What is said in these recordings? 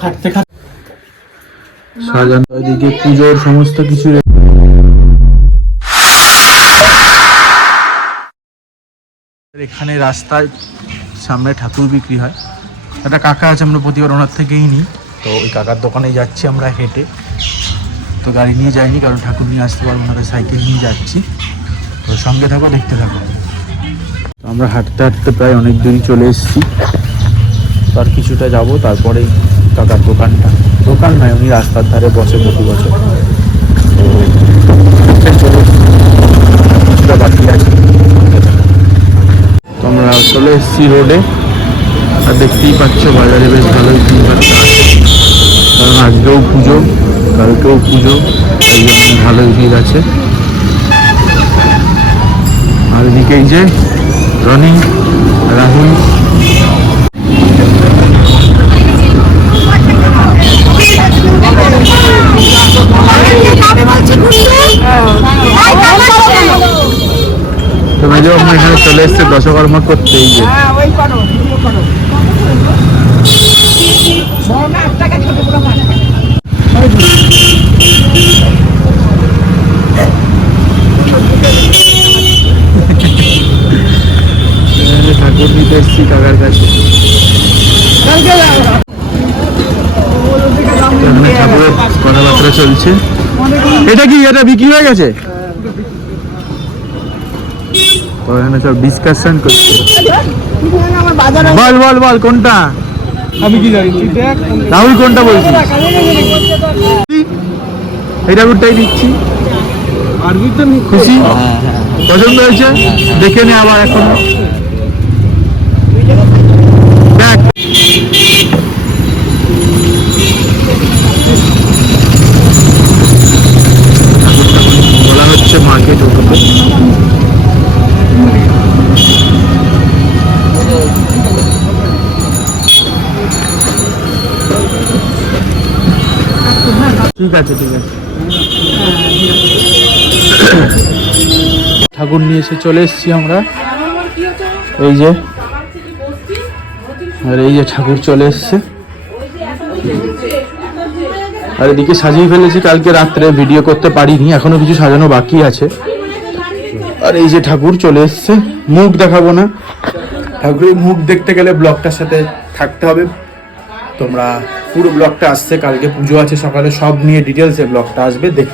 খাটতে খাটতে সাজানো, এদিকে পুজোর সমস্ত কিছু। এখানে রাস্তায় সামনে ঠাকুর বিক্রি হয়, একটা কাকা আছে, আমরা প্রতিবার ওনার থেকেই নিই। তো ওই কাকার দোকানে যাচ্ছি আমরা হেঁটে, তো গাড়ি নিয়ে যাইনি কারণ ঠাকুর নিয়ে আসতে পারবো না, সাইকেল নিয়ে যাচ্ছি। তো সঙ্গে থাকো, দেখতে থাকো। তো আমরা হাঁটতে হাঁটতে প্রায় অনেক দূরই চলে এসেছি, তার কিছুটা যাব, তারপরেই কাকার দোকানটা, দোকান নয়, উনি রাস্তার ধারে বসে প্রতি বছর। তো কিছুটা বাকি আছে। তো আমরা চলে এসেছি রোডে, আর দেখতেই পাচ্ছ বাজারে বেশ ভালোই ভিড় আছে, কারণ আজকেও পুজো, কালকেও পুজো, তাই জন্য ভালোই ভিড় আছে। আর এদিকে এই যে রনি, রাহুল, তো মেজো আমরা এখানে চলে এসছে দশকর্মা করতে। এই যে ঠাকুর নিতে এসছি কাকার কাছে। এখানে ঠাকুরের কথাবার্তা চলছে। এটা কি, এটা বিক্রি হয়ে গেছে? এখানে সব ডিসকাশন করছে। বল বল বল কোনটা, আমি কি জানি। রাহুল কোনটা বলছিস? এই ঠাকুরটাই দিচ্ছি। খুশি, পছন্দ হয়েছে? দেখে নে আবার এখন দেখ। বলা হচ্ছে মাকে ঢুকতে। ঠিক আছে ঠিক আছে। ঠাকুর নিয়ে এসে চলে এসেছি আমরা, এই যে, আর এই যে ঠাকুর চলে এসছে। আর এদিকে সাজিয়ে ফেলেছি, কালকে রাত্রে ভিডিও করতে পারিনি, এখনো কিছু সাজানো বাকি আছে। আর এই যে ঠাকুর চলে এসছে, মুখ দেখাবো না, ঠাকুরের মুখ দেখতে গেলে ব্লগটার সাথে থাকতে হবে। তোমরা পুরো ব্লগটা আসছে, কালকে পুজো আছে সকালে, সব নিয়ে ডিটেলসে ব্লগটা আসবে, দেখ।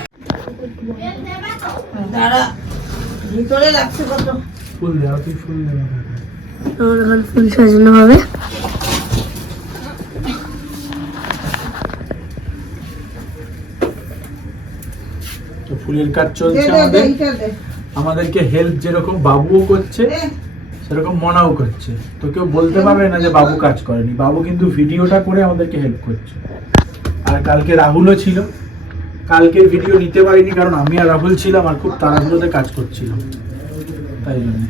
ফুল সাজানো হবে। তো ফুলের কাজ চলছে আমাদেরকে হেল্প যেরকম বাবুও করছে সেরকম মনাও করছে। তো কেউ বলতে পারবে না যে বাবু কাজ করেনি, বাবু কিন্তু ভিডিওটা করে আমাদেরকে হেল্প করছে। আর কালকে রাহুলও ছিল, কালকে ভিডিও নিতে পারিনি কারণ আমি আর রাহুল ছিলাম, আর খুব তাড়াহুড়োতে কাজ করছিলাম, তাই জন্য।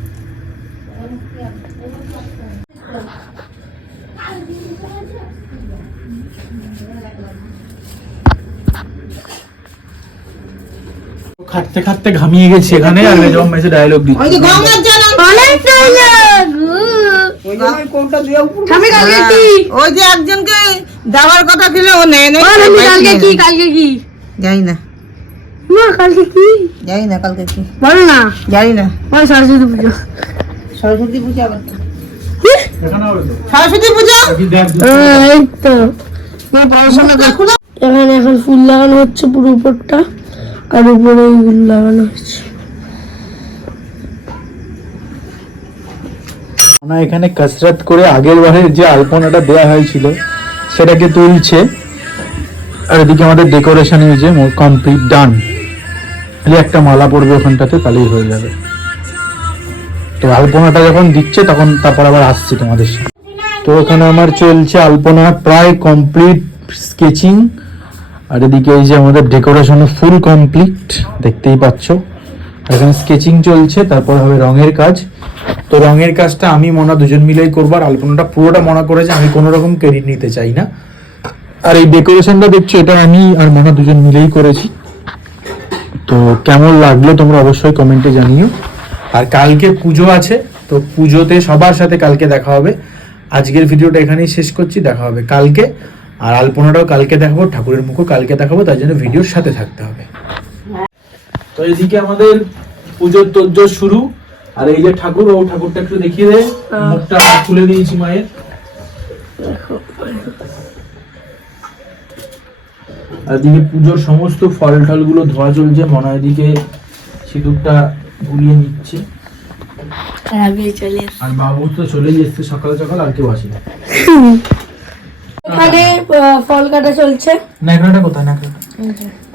খাটতে খাটতে ঘামিয়ে গেছি এখানে, আর মেজম মেসে ডায়লগ দিচ্ছে। ওই যে গঙ্গার জল, অনেক ডায়লগ। ওই যে কোনটা দিও আমি কালকে কি, ওই যে একজনকে দেওয়ার কথা ছিল, ও নেয় না। কালকে কি, কালকে কি জানি না মা, কালকে কি জানি না, কালকে কি বল না, জানি না। ওই সরস্বতী পুজো, সরস্বতী পূজা আবার এখানে হবে তো সরস্বতী পূজা। এই তো এই পড়াশোনা দেখো না। এখানে এখন ফুল লাগানো হচ্ছে পুরো উপরটা, আর উপরে ফুল লাগানো হচ্ছে। না, এখানে কসরত করে আগের বারের যে আলপনাটা দেওয়া হয়েছিল সেটাকে তুলছে, আর এদিকে আমাদের ডেকোরেশন এই যে কমপ্লিট ডান। একটা মালা পড়বে ওখানটাতে, তাহলেই হয়ে যাবে। তো আলপনাটা যখন দিচ্ছে তখন তারপর আবার আসছি তোমাদের সাথে। তো এখানে আমার চলছে আলপনা প্রায় কমপ্লিট, স্কেচিং, আর এদিকে এই যে আমাদের ডেকোরেশন ফুল কমপ্লিট, দেখতেই পাচ্ছ। এখানে স্কেচিং চলছে, তারপর হবে রঙের কাজ। তো রঙের কাজটা আমি মনা দুজন মিলেই করবো, আর আলপনাটা পুরোটা মনা করেছে, আমি কোনো রকম ক্রেডিট নিতে চাই না। আর এই ডেকোরেশনটা দেখছো, এটা আমি আর মনা দুজন মিলেই করেছি। তো কেমন লাগলো তোমরা অবশ্যই কমেন্টে জানিও। আর কালকে পুজো আছে, তো পুজোতে সবার সাথে কালকে দেখা হবে। আজকের ভিডিওটা এখানেই শেষ করছি, দেখা হবে কালকে। আর আলপনাটাও কালকে দেখাবো, ঠাকুরের মুখও কালকে দেখাবো, তার জন্য ভিডিওর সাথে থাকতে হবে। তো এদিকে আমাদের পুজোর তোড়জোড় শুরু। আর এই যে ঠাকুর, ও ঠাকুরটা একটু দেখিয়ে দে। মুখটা আমরা খুলে দিয়েছি মায়ের। আর এদিকে পুজোর সমস্ত ফল টল গুলো ধোয়া চলছে। মনে হয় এদিকে সিঁদুরটা গুলিয়ে নিচ্ছে। আর বাবু তো চলেই এসছে সকাল সকাল, আর কেউ আসেনি। এখানে ফল কাটা চলছে। ন্যাকড়াটা কোথায়? ন্যাকড়াটা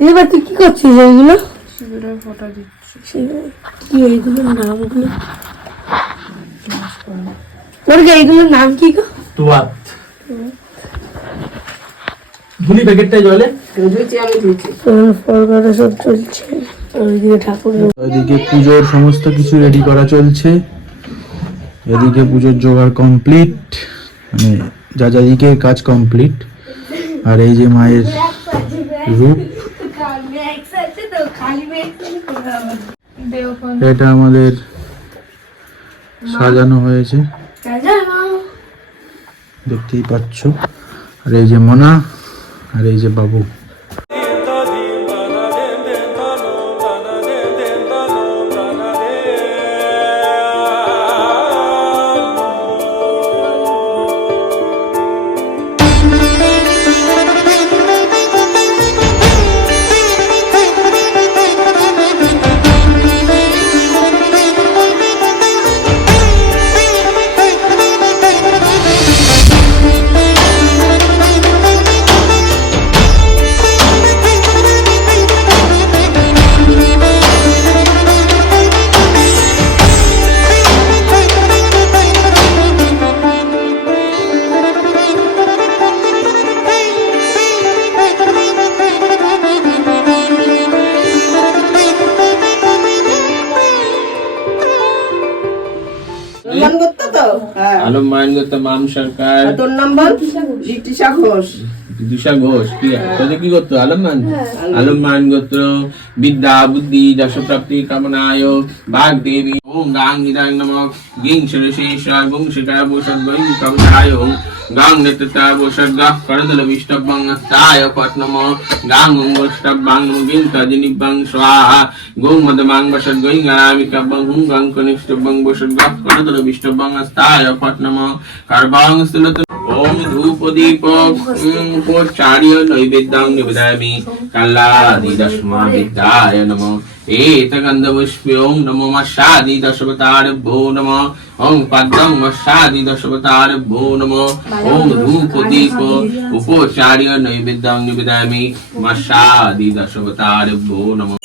এবার তুই কি করছিস? এইগুলো কি, এইগুলোর নামগুলো এইগুলোর নাম কি গো? তুয়াত। ধুলি প্যাকেটটাই জলে। ফল কাটা সব চলছে। ওইদিকে ঠাকুর, ওইদিকে পুজোর সমস্ত কিছু রেডি করা চলছে। এদিকে পুজোর জোগাড় কমপ্লিট, মানে যা যা দিকে কাজ কমপ্লিট। আর এই যে মায়ের রূপ, এটা আমাদের সাজানো হয়েছে, দেখতেই পাচ্ছ। আর এই যে মনা, আর এই যে বাবু। আলম মাইনগত মাম সরকার। তোর নাম্বার লিটিশা ঘোষ। দিশা ঘোষ কি তোদের কি করতো? আলম মাইনগত বিদ্যা বুদ্ধি যশ প্রাপ্তি কামনায় বাগ দেবী ওম গাং হিদায় নমঃ গিং সরশেষা গং শিকায় বসদ বৈ কামনায় গাং নেততা বসদ্গা করদল বিষ্টবং তায় পট নমঃ গাং গোষ্টবং গিং তজনিবং স্বাহা গং মদমাং বসদ গৈ গামি কবং হুং গাং কনিষ্ঠবং বসদ্গা করদল বিষ্টবং তায় পট নমঃ কারবাং স্থলত ওম ধূপ দীপ উপচার্য নৈবেদ্যং নিবেদয়ামি কাল্লাদি দশমা বিদ্যায় নমঃ एतगन्ध पुष्प्यों नमो मशादि दशवतारभ्यो नमः ओं पद्मं मशादि दशवतारभ्यो नमः ओं धूप दीप उपोचार्य नैवेद्यं निवेदयामि मशादि दशवतारभ्यो नमः।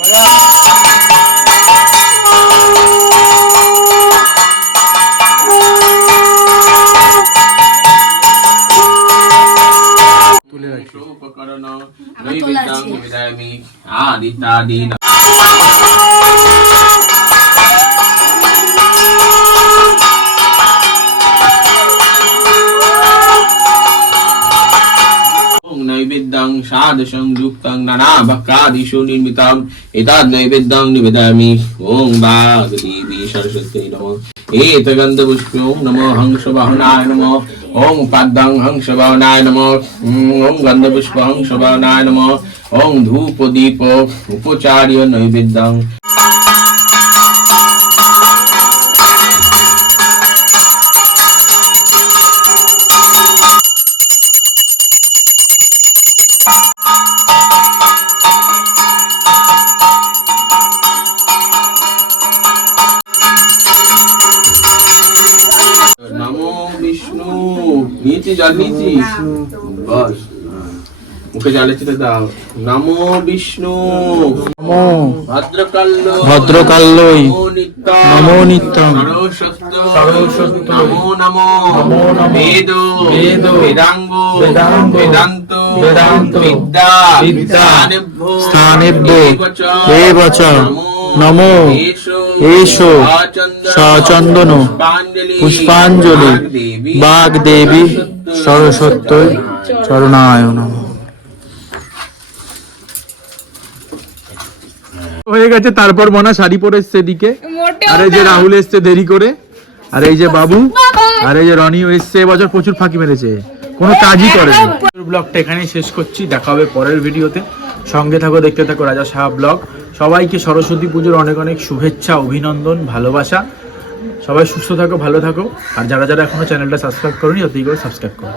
उपकरण नैवेद्यं निवेदयामि आदित्यादि नैवेद्यं सादशं युक्तं नाना भक्तादिषु निर्मितम् एतद् नैवेद्यं निवेदयामि ओं वाग्देवी सरस्वती नमः एतगन्धपुष्प्यों नमो हंसवाहनाय नमः ओं पद्मं हंसवाहनाय नमः ओं गन्धपुष्प हंसवाहनाय नमः ओं धूपदीप उपचार्य नैवेद्यं नमो विष्णु नीचे जल नीचे बस मुखे जले चिते दाओ नमो विष्णु নমো भद्रकाल्लोय নমো নিত্যং सर्वसत्य नमो नमो वेद वेदांग वेदांत विद्या স্থানেভ্যো দেব চ নমো এষো সচন্দন পুষ্পাঞ্জলি বাগদেবী সরস্বত্যৈ চরণায় নমঃ। হয়ে গেছে। তারপর মনা শাড়ি পরে এসছে এদিকে। আরে যে রাহুল এসছে দেরি করে, আর এই যে বাবু, আর এই যে রনিও এসছে, এবছর প্রচুর ফাঁকি মেরেছে, কোনো কাজই করে না। ব্লগটা এখানেই শেষ করছি, দেখা হবে পরের ভিডিওতে। সঙ্গে থাকো, দেখতে থাকো রাজা সাহা ব্লগ। সবাইকে সরস্বতী পুজোর অনেক অনেক শুভেচ্ছা, অভিনন্দন, ভালোবাসা। সবাই সুস্থ থাকো, ভালো থাকো। আর যারা যারা এখনো চ্যানেলটা সাবস্ক্রাইব করোনি, অতি করে সাবস্ক্রাইব করো।